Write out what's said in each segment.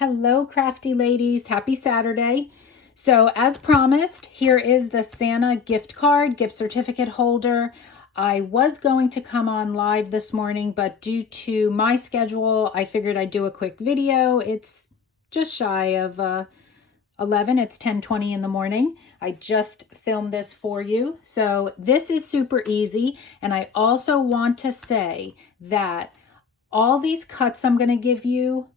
Hello, crafty ladies. Happy Saturday. So as promised, here is the Santa gift card, gift certificate holder. I was going to come on live this morning, but due to my schedule, I figured I'd do a quick video. It's just shy of 11. It's 10:20 in the morning. I just filmed this for you. So this is super easy. And I also want to say that all these cuts I'm going to give you,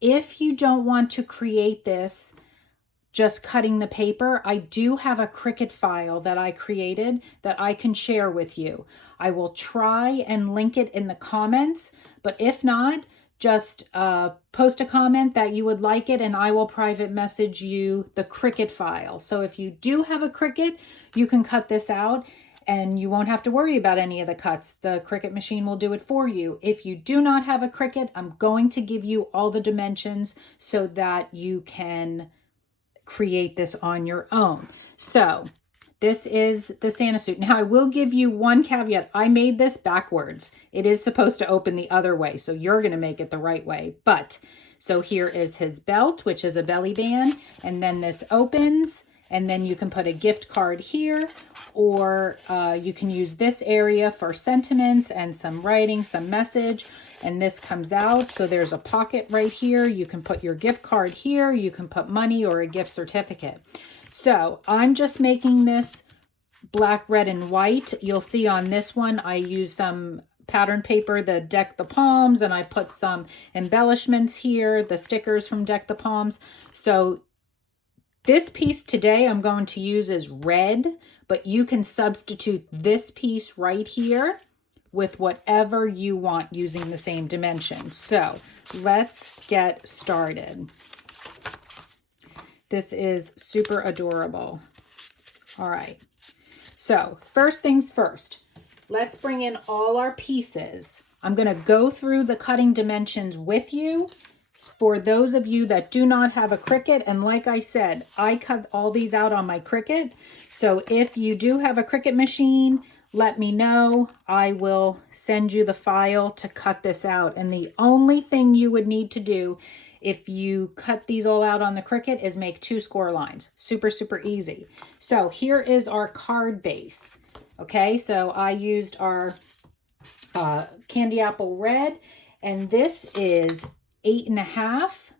if you don't want to create this just cutting the paper, I do have a Cricut file that I created that I can share with you. I will try and link it in the comments, but if not, just post a comment that you would like it and I will private message you the Cricut file. So if you do have a Cricut, you can cut this out and you won't have to worry about any of the cuts. The Cricut machine will do it for you. If you do not have a Cricut, I'm going to give you all the dimensions so that you can create this on your own. So this is the Santa suit. Now I will give you one caveat. I made this backwards. It is supposed to open the other way, so you're going to make it the right way. But so here is his belt, which is a belly band, and then this opens, and then you can put a gift card here, or you can use this area for sentiments and some writing, some message. And this comes out, so there's a pocket right here. You can put your gift card here. You can put money or a gift certificate. So I'm just making this black, red, and white. You'll see on this one, I use some pattern paper, the Deck the Palms, and I put some embellishments here, the stickers from Deck the Palms. So this piece today I'm going to use is red, but you can substitute this piece right here with whatever you want using the same dimension. So let's get started. This is super adorable. All right. So first things first, let's bring in all our pieces. I'm going to go through the cutting dimensions with you for those of you that do not have a Cricut. And like I said, I cut all these out on my Cricut. So if you do have a Cricut machine, let me know. I will send you the file to cut this out. And the only thing you would need to do if you cut these all out on the Cricut is make 2 score lines. Super, super easy. So here is our card base. Okay, so I used our candy apple red, and this is 8.5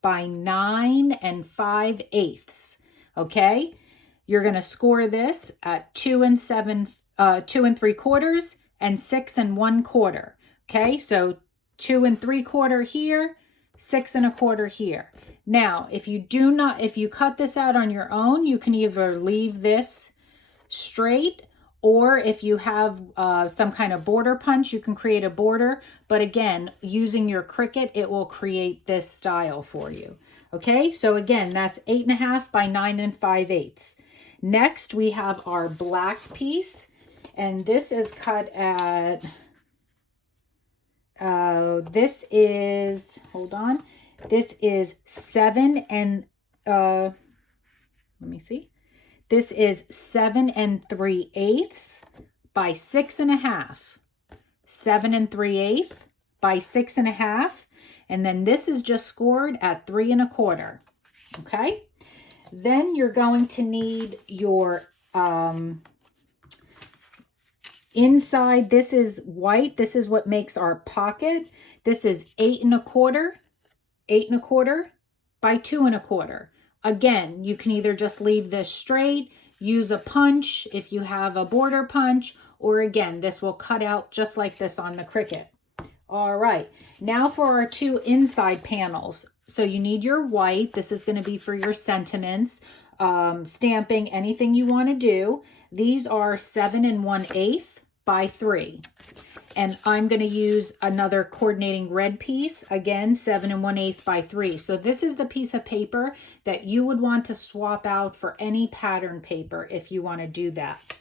by 9 5/8. Okay, you're going to score this at 2 3/4 and 6 1/4. Okay, so 2 3/4 here, 6 1/4 here. Now, if you cut this out on your own, you can either leave this straight, or if you have some kind of border punch, you can create a border. But again, using your Cricut, it will create this style for you. Okay, so again, that's 8.5 by 9 5/8. Next, we have our black piece. And this is cut at, this is 7 This is 7 3/8 by 6.5. 7 3/8 by 6.5. And then this is just scored at 3 1/4. Okay. Then you're going to need your, inside. This is white. This is what makes our pocket. This is 8 1/4 by 2 1/4. Again, you can either just leave this straight, use a punch if you have a border punch, or again, this will cut out just like this on the Cricut. All right, now for our 2 inside panels. So you need your white. This is going to be for your sentiments, stamping, anything you want to do. These are 7 1/8 by 3. And I'm going to use another coordinating red piece, again, 7 1/8 by 3. So this is the piece of paper that you would want to swap out for any pattern paper if you want to do that.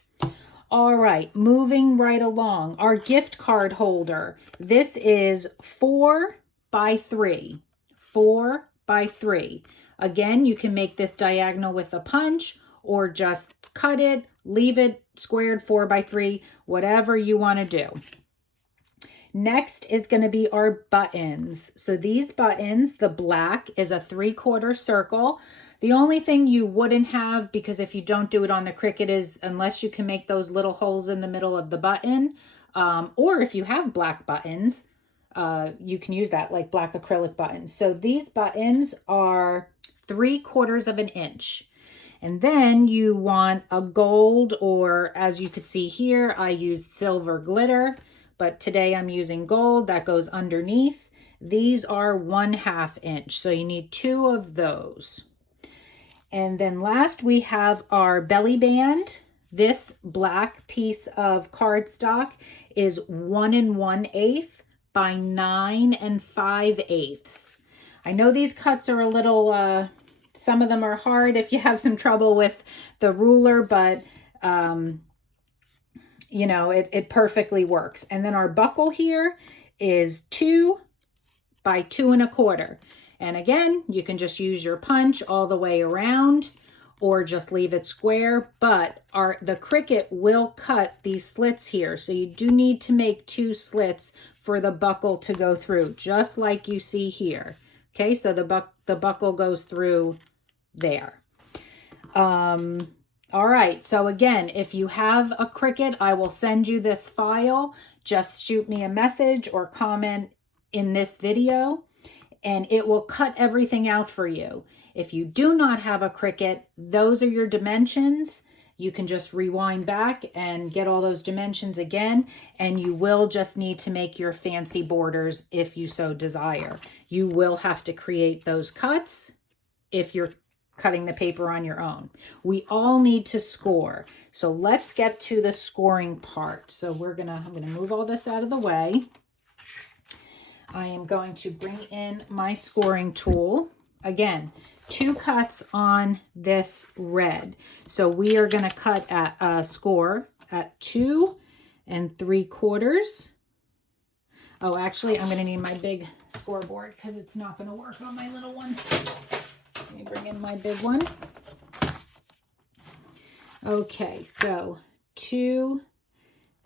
All right, moving right along, our gift card holder. This is 4 by 3. 4 by 3. Again, you can make this diagonal with a punch or just cut it, leave it squared 4 by 3, whatever you want to do. Next is going to be our buttons. So these buttons, the black is a 3/4 circle. The only thing you wouldn't have, because if you don't do it on the Cricut, is unless you can make those little holes in the middle of the button, or if you have black buttons, you can use that, like black acrylic buttons. So these buttons are 3/4 of an inch. And then you want a gold, or as you could see here, I used silver glitter, but today I'm using gold that goes underneath. These are 1/2 inch, so you need 2 of those. And then last we have our belly band. This black piece of cardstock is 1 1/8 by 9 5/8. I know these cuts are a little, some of them are hard if you have some trouble with the ruler, but you know, it perfectly works. And then our buckle here is 2 by 2 1/4. And again, you can just use your punch all the way around or just leave it square, but the Cricut will cut these slits here. So you do need to make 2 slits for the buckle to go through, just like you see here. Okay, so the buckle goes through there. All right, so again, if you have a Cricut, I will send you this file. Just shoot me a message or comment in this video, and it will cut everything out for you. If you do not have a Cricut, those are your dimensions. You can just rewind back and get all those dimensions again, and you will just need to make your fancy borders if you so desire. You will have to create those cuts if you're cutting the paper on your own. We all need to score. So let's get to the scoring part. So I'm gonna move all this out of the way. I am going to bring in my scoring tool. Again, 2 cuts on this red. So we are going to cut at score at 2 3/4. Oh, actually, I'm going to need my big scoreboard because it's not going to work on my little one. Let me bring in my big one. Okay, so 2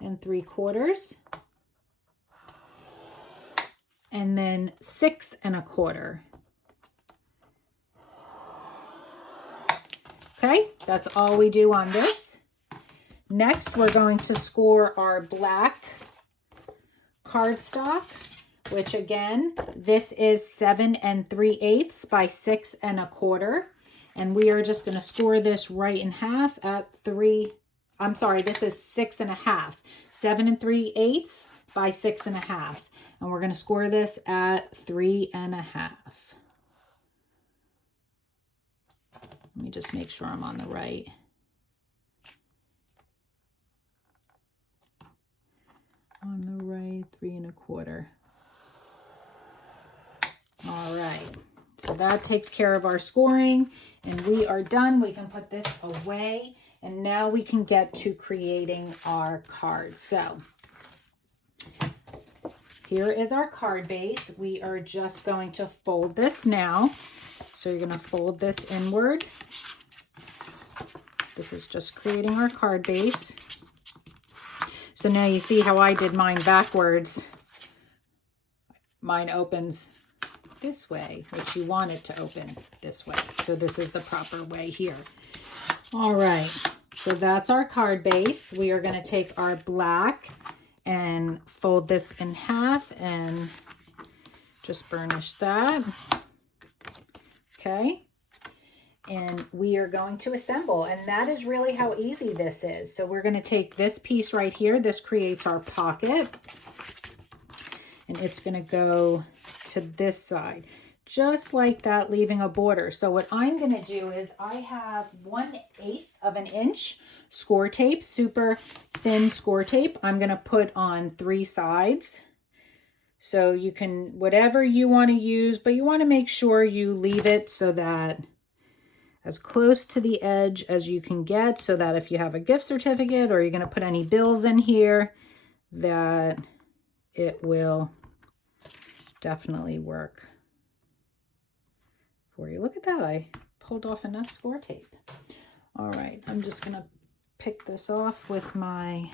3/4. And then 6 1/4. Okay, that's all we do on this. Next, we're going to score our black cardstock, which again, this is 7 3/8 by 6 1/4. And we are just going to score this right in half at 3. I'm sorry, this is 6 1/2. 7 3/8 by 6 1/2. And we're going to score this at 3 1/2. Let me just make sure I'm on the right. On the right, 3 1/4. All right. So that takes care of our scoring, and we are done. We can put this away, and now we can get to creating our cards. So here is our card base. We are just going to fold this now. So you're going to fold this inward. This is just creating our card base. So now you see how I did mine backwards. Mine opens this way, which you want it to open this way. So this is the proper way here. All right, so that's our card base. We are going to take our black and fold this in half and just burnish that. Okay, and we are going to assemble, and that is really how easy this is. So we're going to take this piece right here. This creates our pocket, and it's going to go to this side, just like that, leaving a border. So what I'm going to do is I have 1/8 of an inch score tape, super thin score tape. I'm going to put on 3 sides. So you can, whatever you want to use, but you want to make sure you leave it so that as close to the edge as you can get, so that if you have a gift certificate or you're going to put any bills in here, that it will definitely work for you. Look at that. I pulled off enough score tape. All right. I'm just going to pick this off with my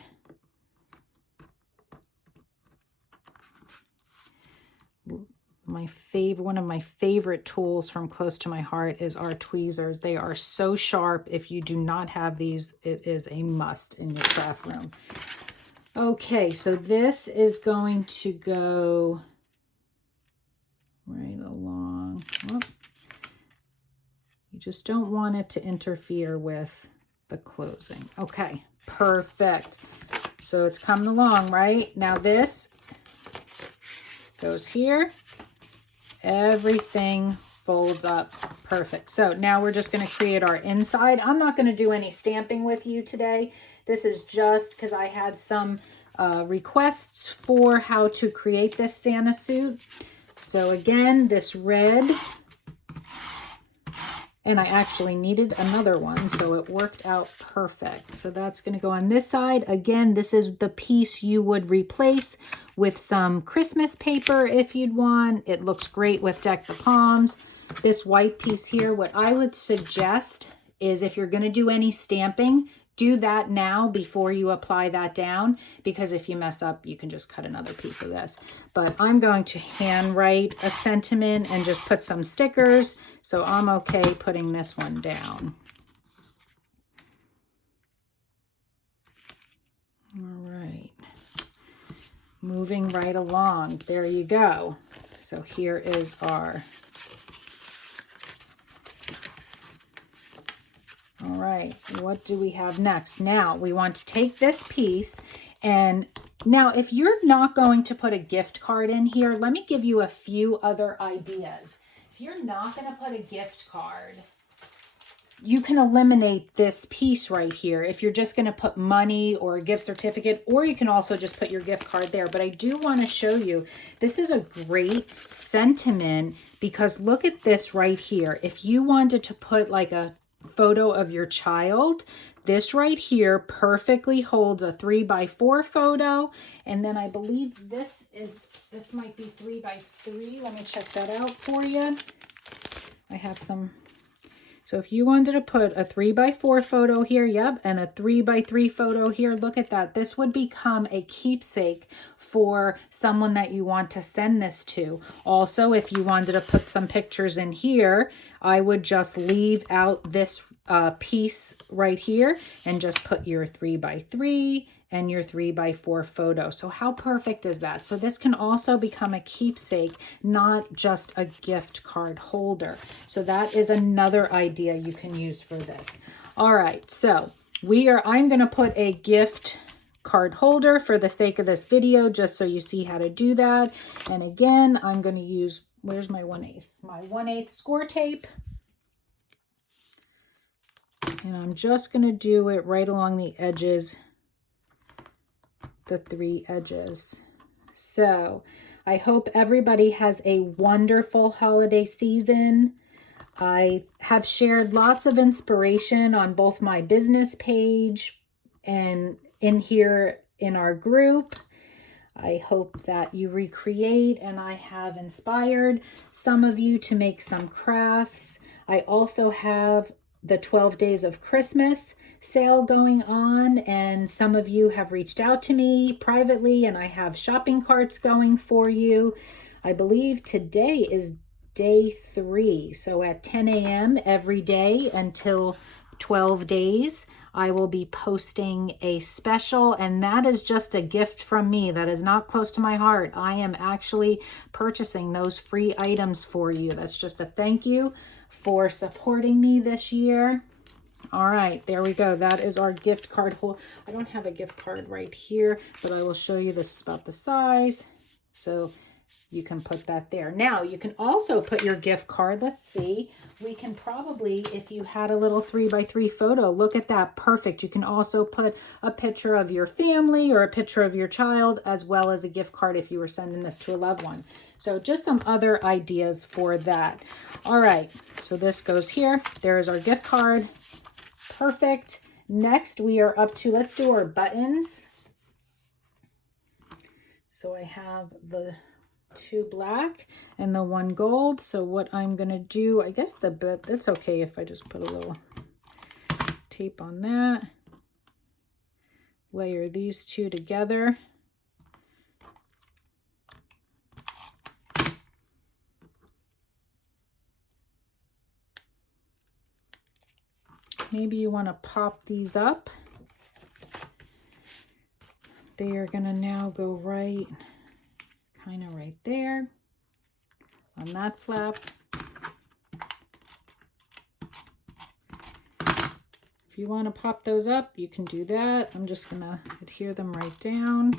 one of my favorite tools from Close to My Heart is our tweezers. They are so sharp. If you do not have these, it is a must in your craft room. Okay, so this is going to go right along. Oh, you just don't want it to interfere with the closing. Okay, perfect. So it's coming along, right? Now this goes here. Everything folds up perfect. So now we're just going to create our inside. I'm not going to do any stamping with you today. This is just because I had some requests for how to create this Santa suit. So again, this red, and I actually needed another one, so it worked out perfect. So that's going to go on this side. Again, this is the piece you would replace with some Christmas paper if you'd want. It looks great with Deck the Palms. This white piece here, what I would suggest is if you're going to do any stamping, do that now before you apply that down, because if you mess up, you can just cut another piece of this. But I'm going to handwrite a sentiment and just put some stickers, so I'm okay putting this one down. All right, moving right along. There you go. So here is our... All right, what do we have next? Now we want to take this piece, and now if you're not going to put a gift card in here, let me give you a few other ideas. If you're not going to put a gift card, you can eliminate this piece right here if you're just going to put money or a gift certificate, or you can also just put your gift card there. But I do want to show you, this is a great sentiment, because look at this right here. If you wanted to put like a photo of your child, this right here perfectly holds a 3x4 photo, and then I believe this might be 3x3. Let me check that out for you. I have some. So if you wanted to put a 3x4 photo here, yep, and a 3x3 photo here, look at that. This would become a keepsake for someone that you want to send this to. Also, if you wanted to put some pictures in here, I would just leave out this piece right here and just put your 3x3 and your 3x4 photo. So how perfect is that? So this can also become a keepsake, not just a gift card holder. So that is another idea you can use for this. All right, so I'm going to put a gift card holder for the sake of this video, just so you see how to do that. And again, I'm going to use, where's my 1/8? My 1/8 score tape. And I'm just going to do it right along the edges, the 3 edges. So I hope everybody has a wonderful holiday season. I have shared lots of inspiration on both my business page and in here in our group. I hope that you recreate, and I have inspired some of you to make some crafts. I also have the 12 Days of Christmas sale going on, and some of you have reached out to me privately, and I have shopping carts going for you. I believe today is day 3, so at 10 a.m. every day until 12 days, I will be posting a special, and that is just a gift from me. That is not Close to My Heart. I am actually purchasing those free items for you. That's just a thank you for supporting me this year. All right, there we go. That is our gift card hole. I don't have a gift card right here, but I will show you. This is about the size, so you can put that there. Now you can also put your gift card. Let's see, we can probably, if you had a little 3x3 photo, look at that, perfect. You can also put a picture of your family or a picture of your child, as well as a gift card if you were sending this to a loved one. So just some other ideas for that. All right, so this goes here. There's our gift card. Perfect. Next we are up to, let's do our buttons. So I have the 2 black and the 1 gold. So what I'm going to do, I guess that's okay if I just put a little tape on that. Layer these 2 together. maybe you want to pop these up. They are going to now go right, kind of right there on that flap. If you want to pop those up, you can do that. I'm just going to adhere them right down.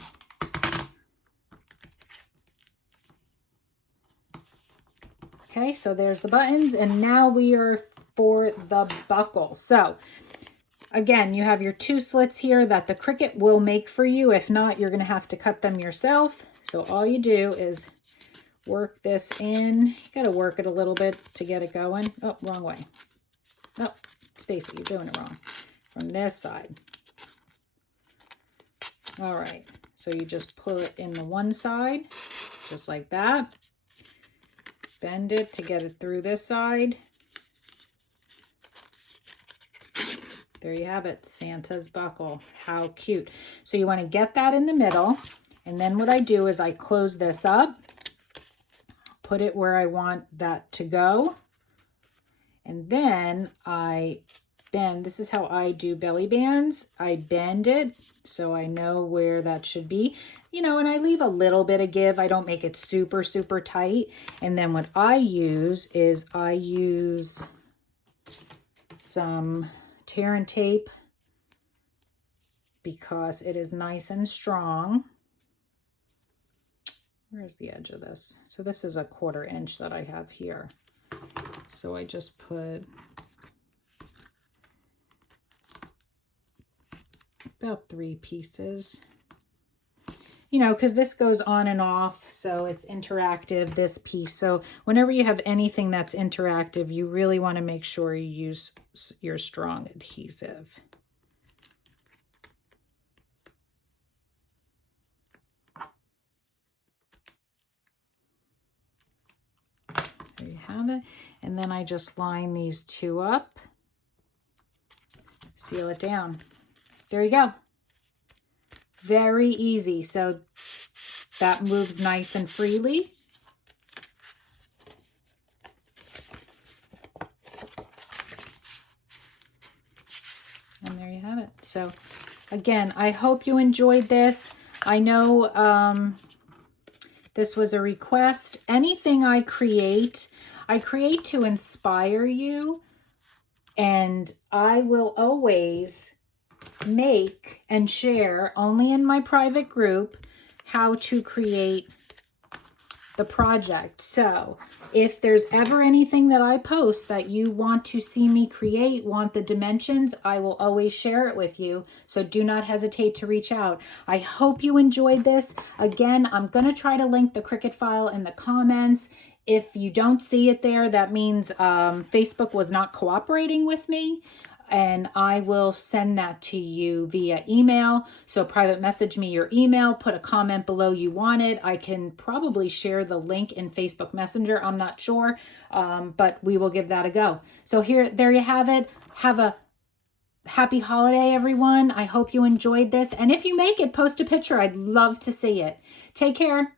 Okay, so there's the buttons, and now we are for the buckle. So again, you have your 2 slits here that the Cricut will make for you. If not, you're going to have to cut them yourself. So all you do is work this in. You got to work it a little bit to get it going. Oh, wrong way. Oh, Stacy, you're doing it wrong. From this side. All right, so you just pull it in the one side, just like that. Bend it to get it through this side. There you have it, Santa's buckle. How cute. So you want to get that in the middle, and then what I do is I close this up, put it where I want that to go, and then this is how I do belly bands. I bend it so I know where that should be, you know, and I leave a little bit of give. I don't make it super, super tight. And then what I use is I use some tear and tape because it is nice and strong. Where's the edge of this? So this is a 1/4 inch that I have here. So I just put about 3 pieces, you know, because this goes on and off, so it's interactive, this piece. So whenever you have anything that's interactive, you really want to make sure you use your strong adhesive. There you have it. And then I just line these 2 up, seal it down. There you go. Very easy. So that moves nice and freely. And there you have it. So again, I hope you enjoyed this. I know this was a request. Anything I create to inspire you, and I will always make and share only in my private group how to create the project. So if there's ever anything that I post that you want to see me create, want the dimensions, I will always share it with you. So do not hesitate to reach out. I hope you enjoyed this. Again, I'm going to try to link the Cricut file in the comments. If you don't see it there, that means Facebook was not cooperating with me. And I will send that to you via email. So private message me your email, put a comment below you want it. I can probably share the link in Facebook Messenger. I'm not sure, but we will give that a go. So there you have it. Have a happy holiday, everyone. I hope you enjoyed this. And if you make it, post a picture. I'd love to see it. Take care.